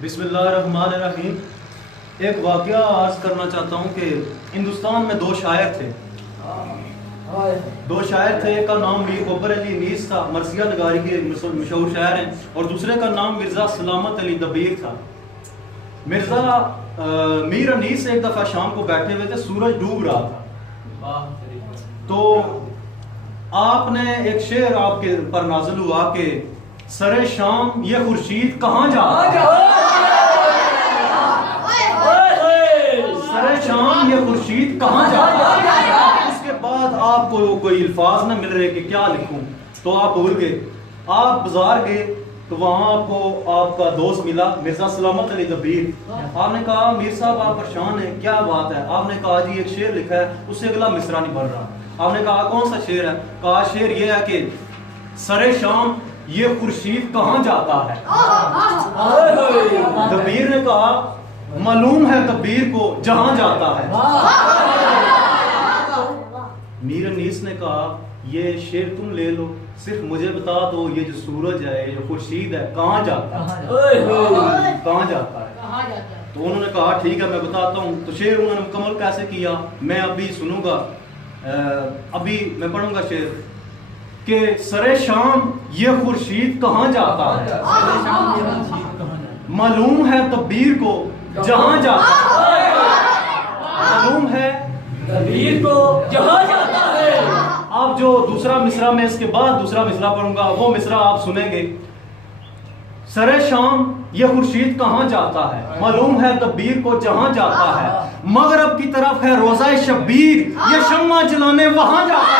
बिस्मिल्लाहिर्रहमानिर्रहीम। एक वाक़या अर्ज़ करना चाहता हूँ कि हिंदुस्तान में दो शायर थे। एक का नाम मीर गब्बर अली नीस था, मरसिया नगारी के मशहूर शायर हैं, और दूसरे का नाम मिर्ज़ा सलामत अली दबीर था। मीर अनीस एक दफ़ा शाम को बैठे हुए थे, सूरज डूब रहा था, तो आपने एक शेर आपके पर नाज़िल हुआ कि सरे शाम ये खुर्शीद कहाँ जा सरे शाम ये खुर्शीद कहाँ जा। उसके बाद आपको कोई अल्फाज न मिल रहे कि क्या लिखूं, तो आप भूल गए। आप बाजार गए तो वहां आपको आपका दोस्त मिला, मिर्जा सलामत अली दबीर। आपने कहा मीर साहब आप परेशान हैं, क्या बात है? आपने कहा जी एक शेर लिखा है, उससे अगला मिसरा नहीं बन रहा। आपने कहा कौन सा शेर है? कहा शेर ये है कि सरे शाम ये खुर्शीद कहाँ जाता है। दबीर ने कहा मालूम है दबीर को जहां जाता है। मीर अनीस ने कहा ये शेर तुम ले लो, सिर्फ मुझे बता दो ये जो सूरज है, ये जो खुर्शीद है, कहाँ जाता है, कहाँ जाता है। तो उन्होंने कहा ठीक है मैं बताता हूँ। तो शेर उन्होंने मुकम्मल कैसे किया मैं अभी सुनूंगा। अभी मैं पढ़ूंगा शेर कि सरे शाम ये खुर्शीद कहाँ जाता है, मालूम है तबीर को जहां जाता है, मालूम है तबीर को जहां जाता है। आप जो दूसरा मिसरा में इसके बाद दूसरा मिसरा पढ़ूंगा वो मिसरा आप सुनेंगे। सरे शाम ये खुर्शीद कहाँ जाता है, मालूम है तबीर को जहां जाता है, मगरब की तरफ है रोजा शब्बीर, ये शम्मा जलाने वहां जाता है।